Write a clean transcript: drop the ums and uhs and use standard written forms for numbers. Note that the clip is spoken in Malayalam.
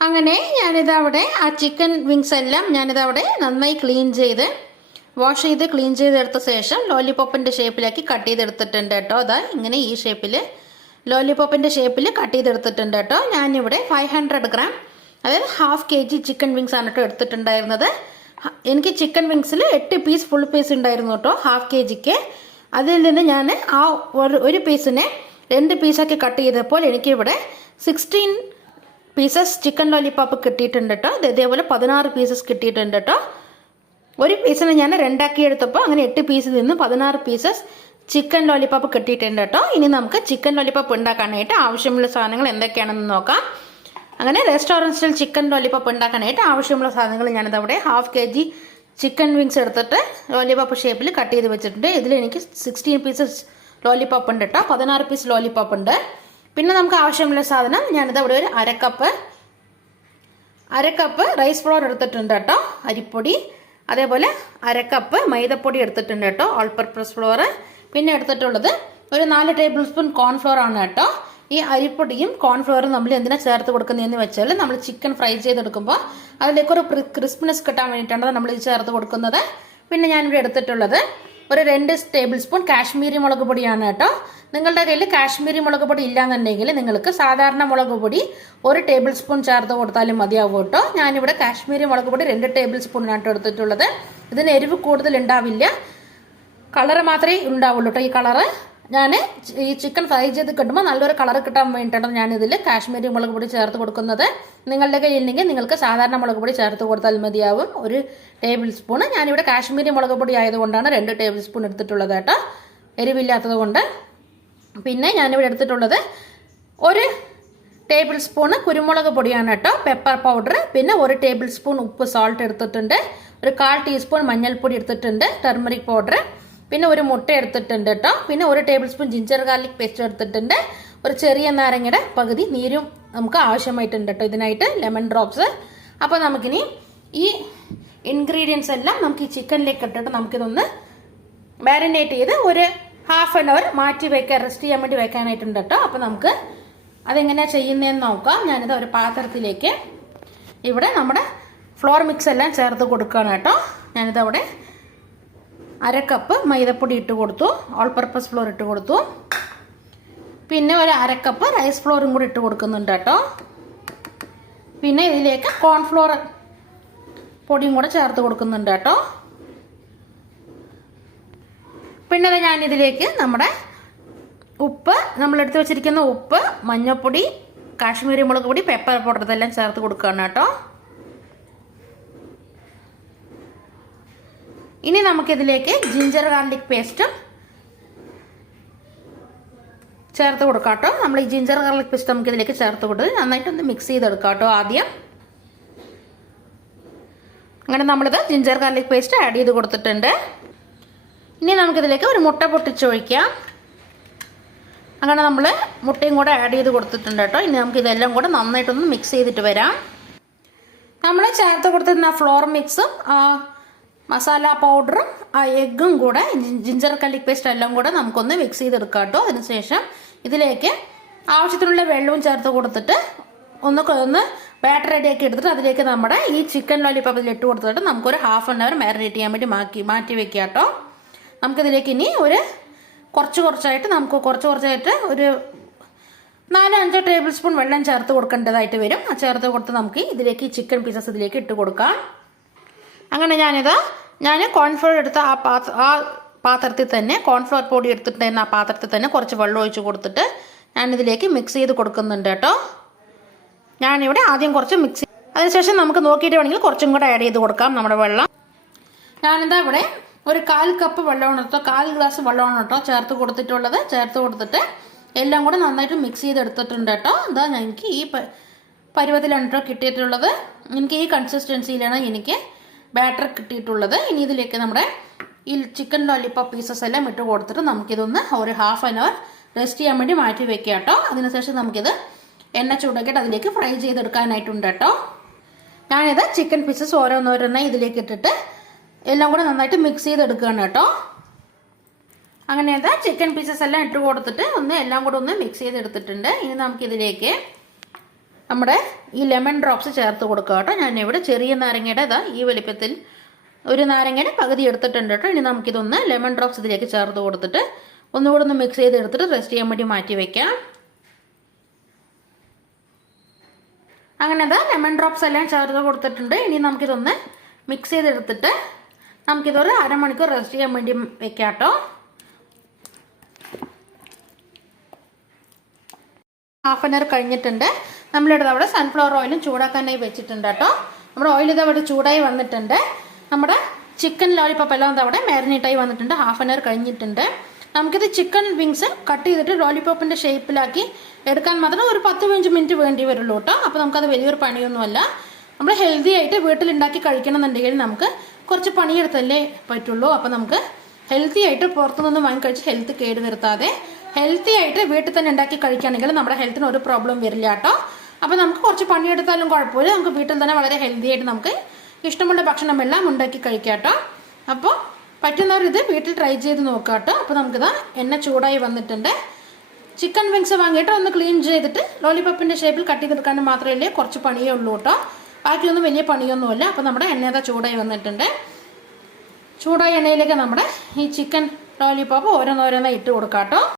അങ്ങനെ ഞാനിതവിടെ ആ ചിക്കൻ വിങ്സ് എല്ലാം ഞാനിതവിടെ നന്നായി വാഷ് ചെയ്ത് ക്ലീൻ ചെയ്തെടുത്ത ശേഷം ലോലിപോപ്പിൻ്റെ ഷേപ്പിലാക്കി കട്ട് ചെയ്തെടുത്തിട്ടുണ്ട് കേട്ടോ. അതാ ഇങ്ങനെ ഈ ഷേപ്പിൽ ലോലിപോപ്പിൻ്റെ ഷേപ്പിൽ കട്ട് ചെയ്തെടുത്തിട്ടുണ്ട് കേട്ടോ. ഞാനിവിടെ 500 ഗ്രാം അതായത് ഹാഫ് kg ചിക്കൻ വിങ്സ് ആണ് കേട്ടോ എടുത്തിട്ടുണ്ടായിരുന്നത്. എനിക്ക് ചിക്കൻ വിങ്സിൽ 8 പീസ് ഫുൾ പീസ് ഉണ്ടായിരുന്നു കേട്ടോ ഹാഫ് kgക്ക്. അതിൽ നിന്ന് ഞാൻ ആ ഒരു പീസിനെ 2 പീസാക്കി കട്ട് ചെയ്തപ്പോൾ എനിക്കിവിടെ 16 പീസസ് ചിക്കൻ ലോലിപോപ്പ് കിട്ടിയിട്ടുണ്ട് കേട്ടോ. ഇതേപോലെ 16 പീസസ് കിട്ടിയിട്ടുണ്ട് കേട്ടോ. ഒരു പീസിനെ ഞാൻ 2ആക്കി എടുത്തപ്പോൾ അങ്ങനെ 8 പീസിൽ നിന്ന് 16 പീസസ് ചിക്കൻ ലോലിപോപ്പ് കിട്ടിയിട്ടുണ്ട് കേട്ടോ. ഇനി നമുക്ക് ചിക്കൻ ലോലിപോപ്പ് ഉണ്ടാക്കാനായിട്ട് ആവശ്യമുള്ള സാധനങ്ങൾ എന്തൊക്കെയാണെന്ന് നോക്കാം. അങ്ങനെ റെസ്റ്റോറൻറ്റ് സ്റ്റൈൽ ചിക്കൻ ലോലിപോപ്പ് ഉണ്ടാക്കാനായിട്ട് ആവശ്യമുള്ള സാധനങ്ങൾ ഞാനിതവിടെ ഹാഫ് kg ചിക്കൻ വിങ്സ് എടുത്തിട്ട് ലോലിപോപ്പ് ഷേപ്പിൽ കട്ട് ചെയ്ത് വെച്ചിട്ടുണ്ട്. ഇതിൽ എനിക്ക് 16 പീസസ് ലോലിപോപ്പ് ഉണ്ട് കേട്ടോ. 16 പീസ് ലോലിപോപ്പ് ഉണ്ട്. പിന്നെ നമുക്ക് ആവശ്യമുള്ള സാധനം ഞാനിതവിടെ ഒരു അര കപ്പ് റൈസ് ഫ്ലോർ എടുത്തിട്ടുണ്ട് കേട്ടോ, അരിപ്പൊടി. അതേപോലെ അര കപ്പ് മൈദപ്പൊടി എടുത്തിട്ടുണ്ട് കേട്ടോ, ഓൾ പർപ്പസ് ഫ്ലോർ. പിന്നെ എടുത്തിട്ടുള്ളത് ഒരു 4 ടേബിൾ സ്പൂൺ കോൺഫ്ലോർ ആണ് കേട്ടോ. ഈ അരിപ്പൊടിയും കോൺഫ്ലോറും നമ്മൾ എന്തിനാ ചേർത്ത് കൊടുക്കുന്നതെന്ന് വെച്ചാൽ നമ്മൾ ചിക്കൻ ഫ്രൈ ചെയ്തെടുക്കുമ്പോൾ അതിലേക്കൊരു ക്രിസ്പിനെസ് കിട്ടാൻ വേണ്ടിയിട്ടാണ് നമ്മൾ ഇത് ചേർത്ത് കൊടുക്കുന്നത്. പിന്നെ ഞാനിവിടെ എടുത്തിട്ടുള്ളത് ഒരു 2 ടേബിൾ സ്പൂൺ കാശ്മീരി മുളക് പൊടിയാണ് കേട്ടോ. നിങ്ങളുടെ കയ്യിൽ കാശ്മീരി മുളക് പൊടി ഇല്ലാന്നുണ്ടെങ്കിൽ നിങ്ങൾക്ക് സാധാരണ മുളക് പൊടി 1 ടേബിൾ സ്പൂൺ ചേർത്ത് കൊടുത്താലും മതിയാവും കേട്ടോ. ഞാനിവിടെ കാശ്മീരി മുളക് പൊടി 2 ടേബിൾ സ്പൂണിനാട്ടോ എടുത്തിട്ടുള്ളത്. ഇതിന് എരിവ് കൂടുതൽ ഉണ്ടാവില്ല, കളറ് മാത്രമേ ഉണ്ടാവുള്ളൂ കേട്ടോ. ഈ കളറ് ഞാൻ ഈ ചിക്കൻ ഫ്രൈ ചെയ്ത് കിട്ടുമ്പോൾ നല്ലൊരു കളർ കിട്ടാൻ വേണ്ടിയിട്ടാണ് ഞാനിതിൽ കാശ്മീരി മുളക് പൊടി ചേർത്ത് കൊടുക്കുന്നത്. നിങ്ങളുടെ കയ്യില്ലെങ്കിൽ നിങ്ങൾക്ക് സാധാരണ മുളക് പൊടി ചേർത്ത് കൊടുത്താൽ മതിയാവും, 1 ടേബിൾ സ്പൂൺ. ഞാനിവിടെ കാശ്മീരി മുളക് പൊടി ആയതുകൊണ്ടാണ് 2 ടേബിൾ സ്പൂൺ എടുത്തിട്ടുള്ളത് കേട്ടോ, എരിവില്ലാത്തത് കൊണ്ട്. പിന്നെ ഞാനിവിടെ എടുത്തിട്ടുള്ളത് 1 ടേബിൾ സ്പൂണ് കുരുമുളക് പൊടിയാണ് കേട്ടോ, പെപ്പർ പൗഡർ. പിന്നെ 1 ടേബിൾ സ്പൂൺ ഉപ്പ് സോൾട്ട് എടുത്തിട്ടുണ്ട്. ഒരു 1/4 ടീസ്പൂൺ മഞ്ഞൾപ്പൊടി എടുത്തിട്ടുണ്ട്, ടെർമറിക് പൗഡർ. പിന്നെ 1 മുട്ട എടുത്തിട്ടുണ്ട് കേട്ടോ. പിന്നെ 1 table spoon ginger garlic paste എടുത്തിട്ടുണ്ട്. ഒരു ചെറിയ നാരങ്ങയുടെ പകുതി നീരും നമുക്ക് ആവശ്യമായിട്ടുണ്ട് കേട്ടോ ഇതിനായിട്ട്, ലെമൺ ഡ്രോപ്സ്. അപ്പോൾ നമുക്കിനി ഈ ഇൻഗ്രീഡിയൻസ് എല്ലാം നമുക്ക് ഈ ചിക്കനിലേക്ക് ഇട്ടിട്ട് നമുക്കിതൊന്ന് മാരിനേറ്റ് ചെയ്ത് ഒരു ½ an hour മാറ്റി വെക്കാൻ, റെസ്റ്റ് ചെയ്യാൻ വേണ്ടി വെക്കാനായിട്ടുണ്ട് കേട്ടോ. അപ്പോൾ നമുക്ക് അതെങ്ങനെയാണ് ചെയ്യുന്നതെന്ന് നോക്കാം. ഞാനിത് ഒരു പാത്രത്തിലേക്ക് ഇവിടെ നമ്മുടെ ഫ്ലോർ മിക്സ് എല്ലാം ചേർത്ത് കൊടുക്കുകയാണ് കേട്ടോ. ഞാനിതവിടെ അര കപ്പ് മൈദപ്പൊടി ഇട്ട് കൊടുത്തു, ഓൾ പർപ്പസ് ഫ്ലോർ ഇട്ട് കൊടുത്തു. പിന്നെ ഒരു അര കപ്പ് റൈസ് ഫ്ലോറും കൂടി ഇട്ട് കൊടുക്കുന്നുണ്ട് കേട്ടോ. പിന്നെ ഇതിലേക്ക് കോൺഫ്ലോർ പൊടിയും കൂടെ ചേർത്ത് കൊടുക്കുന്നുണ്ട് കേട്ടോ. പിന്നെ ഞാനിതിലേക്ക് നമ്മുടെ ഉപ്പ്, നമ്മളെടുത്ത് വെച്ചിരിക്കുന്ന ഉപ്പ്, മഞ്ഞൾപ്പൊടി, കാശ്മീരി മുളക് പൊടി, പെപ്പർ പൗഡർ ഇതെല്ലാം ചേർത്ത് കൊടുക്കുകയാണ് കേട്ടോ. ഇനി നമുക്കിതിലേക്ക് ജിഞ്ചർ ഗാർലിക് പേസ്റ്റും ചേർത്ത് കൊടുക്കാം കേട്ടോ. നമ്മൾ ഈ ജിഞ്ചർ ഗാർലിക് പേസ്റ്റ് നമുക്കിതിലേക്ക് ചേർത്ത് കൊടുത്ത് നന്നായിട്ടൊന്ന് മിക്സ് ചെയ്തെടുക്കാം കേട്ടോ ആദ്യം. അങ്ങനെ നമ്മളിത് ജിഞ്ചർ ഗാർലിക് പേസ്റ്റ് ആഡ് ചെയ്ത് കൊടുത്തിട്ടുണ്ട്. ഇനി നമുക്കിതിലേക്ക് ഒരു മുട്ട പൊട്ടിച്ചൊഴിക്കാം. അങ്ങനെ നമ്മൾ മുട്ടയും കൂടെ ആഡ് ചെയ്ത് കൊടുത്തിട്ടുണ്ട് കേട്ടോ. ഇനി നമുക്കിതെല്ലാം കൂടെ നന്നായിട്ടൊന്ന് മിക്സ് ചെയ്തിട്ട് വരാം. നമ്മൾ ചേർത്ത് കൊടുത്തിരുന്ന ഫ്ലോർ മിക്സും മസാല പൗഡറും ആ എഗ്ഗും കൂടെ ജിഞ്ചർ ഗാർലിക് പേസ്റ്റ് എല്ലാം കൂടെ നമുക്കൊന്ന് മിക്സ് ചെയ്തെടുക്കാം കേട്ടോ. അതിനുശേഷം ഇതിലേക്ക് ആവശ്യത്തിനുള്ള വെള്ളവും ചേർത്ത് കൊടുത്തിട്ട് ഒന്ന് ബാറ്റർ റെഡിയാക്കി എടുത്തിട്ട് അതിലേക്ക് നമ്മുടെ ഈ ചിക്കൻ ലോലിപോപ്പിൽ ഇട്ട് കൊടുത്തിട്ട് നമുക്കൊരു ½ an hour മാരിനേറ്റ് ചെയ്യാൻ വേണ്ടി മാറ്റി വെക്കുക കേട്ടോ. നമുക്കിതിലേക്ക് ഇനി കുറച്ച് കുറച്ചായിട്ട് ഒരു 4-5 ടേബിൾ സ്പൂൺ വെള്ളം ചേർത്ത് കൊടുക്കേണ്ടതായിട്ട് വരും. ആ ചേർത്ത് കൊടുത്ത് നമുക്ക് ഇതിലേക്ക് ചിക്കൻ പീസസ് ഇതിലേക്ക് ഇട്ട് കൊടുക്കാം. അങ്ങനെ ഞാൻ കോൺഫ്ലോർ എടുത്ത ആ പാത്രത്തിൽ തന്നെ, കോൺഫ്ലോർ പൊടി എടുത്തിട്ടുണ്ടായിരുന്ന ആ പാത്രത്തിൽ തന്നെ കുറച്ച് വെള്ളം ഒഴിച്ച് കൊടുത്തിട്ട് ഞാനിതിലേക്ക് മിക്സ് ചെയ്ത് കൊടുക്കുന്നുണ്ട് കേട്ടോ. ഞാനിവിടെ ആദ്യം കുറച്ച് മിക്സ്, അതിനുശേഷം നമുക്ക് നോക്കിയിട്ട് വേണമെങ്കിൽ കുറച്ചും കൂടെ ആഡ് ചെയ്ത് കൊടുക്കാം നമ്മുടെ വെള്ളം. ഞാനിതാ ഇവിടെ ഒരു 1/4 കപ്പ് വെള്ളമാണ് കേട്ടോ, 1/4 ഗ്ലാസ് വെള്ളമാണ് കേട്ടോ ചേർത്ത് കൊടുത്തിട്ടുള്ളത്. ചേർത്ത് കൊടുത്തിട്ട് എല്ലാം കൂടെ നന്നായിട്ട് മിക്സ് ചെയ്തെടുത്തിട്ടുണ്ട് കേട്ടോ. എന്താ എനിക്ക് ഈ പരുവത്തിലാണ് കേട്ടോ കിട്ടിയിട്ടുള്ളത്. എനിക്ക് ഈ കൺസിസ്റ്റൻസിയിലാണ് എനിക്ക് ബാറ്റർ കിട്ടിയിട്ടുള്ളത്. ഇനി ഇതിലേക്ക് നമ്മുടെ ഈ ചിക്കൻ ലോലിപോപ്പ് പീസസ് എല്ലാം ഇട്ട് കൊടുത്തിട്ട് നമുക്കിതൊന്ന് ഒരു ½ an hour റെസ്റ്റ് ചെയ്യാൻ വേണ്ടി മാറ്റി വെക്കുക കേട്ടോ. അതിനുശേഷം നമുക്കിത് എണ്ണ ചൂടാക്കിയിട്ട് അതിലേക്ക് ഫ്രൈ ചെയ്തെടുക്കാനായിട്ടുണ്ട് കേട്ടോ. ഞാനിത് ചിക്കൻ പീസസ് ഓരോന്നോരോന്നായി ഇതിലേക്ക് ഇട്ടിട്ട് എല്ലാം കൂടെ നന്നായിട്ട് മിക്സ് ചെയ്തെടുക്കുകയാണ് കേട്ടോ. അങ്ങനെ ചിക്കൻ പീസസ് എല്ലാം ഇട്ട് കൊടുത്തിട്ട് എല്ലാം കൂടെ ഒന്ന് മിക്സ് ചെയ്തെടുത്തിട്ടുണ്ട്. ഇനി നമുക്കിതിലേക്ക് നമ്മുടെ ഈ ലെമൺ ഡ്രോപ്സ് ചേർത്ത് കൊടുക്കുക കേട്ടോ. ഞാനിവിടെ ചെറിയ നാരങ്ങയുടെ ഈ വലിപ്പത്തിൽ ഒരു നാരങ്ങയുടെ പകുതി എടുത്തിട്ടുണ്ട് കേട്ടോ. ഇനി നമുക്കിതൊന്ന് ലെമൺ ഡ്രോപ്സ് ഇതിലേക്ക് ചേർത്ത് കൊടുത്തിട്ട് ഒന്നുകൂടെ ഒന്ന് മിക്സ് ചെയ്ത് എടുത്തിട്ട് റെസ്റ്റ് ചെയ്യാൻ വേണ്ടി മാറ്റി വയ്ക്കാം. അങ്ങനെ ലെമൺ ഡ്രോപ്സ് എല്ലാം ചേർത്ത് കൊടുത്തിട്ടുണ്ട്. ഇനി നമുക്കിതൊന്ന് മിക്സ് ചെയ്തെടുത്തിട്ട് നമുക്കിതൊരു അരമണിക്കൂർ റെസ്റ്റ് ചെയ്യാൻ വേണ്ടി വെക്കാം കേട്ടോ. ഹാഫ് ആൻ അവർ കഴിഞ്ഞിട്ടുണ്ട്. നമ്മളിവിടെ അവിടെ സൺഫ്ലവർ ഓയിലും ചൂടാക്കാനായി വെച്ചിട്ടുണ്ട് കേട്ടോ. നമ്മുടെ ഓയിൽ അവിടെ ചൂടായി വന്നിട്ടുണ്ട്. നമ്മുടെ ചിക്കൻ ലോലിപോപ്പ് എല്ലാം അവിടെ മാരിനേറ്റായി വന്നിട്ടുണ്ട്. ഹാഫ് ആൻ അവർ കഴിഞ്ഞിട്ടുണ്ട്. നമുക്കിത് ചിക്കൻ വിങ്സ് കട്ട് ചെയ്തിട്ട് ലോലിപോപ്പിൻ്റെ ഷേപ്പിലാക്കി എടുക്കാൻ മാത്രം ഒരു 10-15 മിനിറ്റ് വേണ്ടി വരുള്ളൂ കേട്ടോ. അപ്പോൾ നമുക്കത് വലിയൊരു പണിയൊന്നുമല്ല. നമ്മൾ ഹെൽത്തി ആയിട്ട് വീട്ടിലുണ്ടാക്കി കഴിക്കണമെന്നുണ്ടെങ്കിൽ നമുക്ക് കുറച്ച് പണിയെടുത്തല്ലേ പറ്റുള്ളൂ. അപ്പോൾ നമുക്ക് ഹെൽത്തി ആയിട്ട് പുറത്തുനിന്ന് വാങ്ങിക്കഴിച്ച് ഹെൽത്ത് കേട് വരുത്താതെ ഹെൽത്തി ആയിട്ട് വീട്ടിൽ തന്നെ ഉണ്ടാക്കി കഴിക്കുകയാണെങ്കിൽ നമ്മുടെ ഹെൽത്തിന് ഒരു പ്രോബ്ലം വരില്ല കേട്ടോ. അപ്പോൾ നമുക്ക് കുറച്ച് പണിയെടുത്താലും കുഴപ്പമില്ല. നമുക്ക് വീട്ടിൽ തന്നെ വളരെ ഹെൽത്തി ആയിട്ട് നമുക്ക് ഇഷ്ടമുള്ള ഭക്ഷണമെല്ലാം ഉണ്ടാക്കി കഴിക്കാം കേട്ടോ. അപ്പോൾ പറ്റുന്നവർ ഇത് വീട്ടിൽ ട്രൈ ചെയ്ത് നോക്കുക കേട്ടോ. അപ്പോൾ നമുക്കിതാ എണ്ണ ചൂടായി വന്നിട്ടുണ്ട്. ചിക്കൻ വിങ്സ് വാങ്ങിയിട്ട് ഒന്ന് ക്ലീൻ ചെയ്തിട്ട് ലോലിപോപ്പിൻ്റെ ഷേപ്പിൽ കട്ട് ചെയ്തെടുക്കാൻ മാത്രമേ കുറച്ച് പണിയേ ഉള്ളൂ കേട്ടോ. ബാക്കിയൊന്നും വലിയ പണിയൊന്നുമില്ല. അപ്പോൾ നമ്മുടെ എണ്ണ ചൂടായി വന്നിട്ടുണ്ട്. ചൂടായ എണ്ണയിലേക്ക് നമ്മുടെ ഈ ചിക്കൻ ലോലിപോപ്പ് ഓരോന്നോരോന്നായി ഇട്ട് കൊടുക്കാം കേട്ടോ.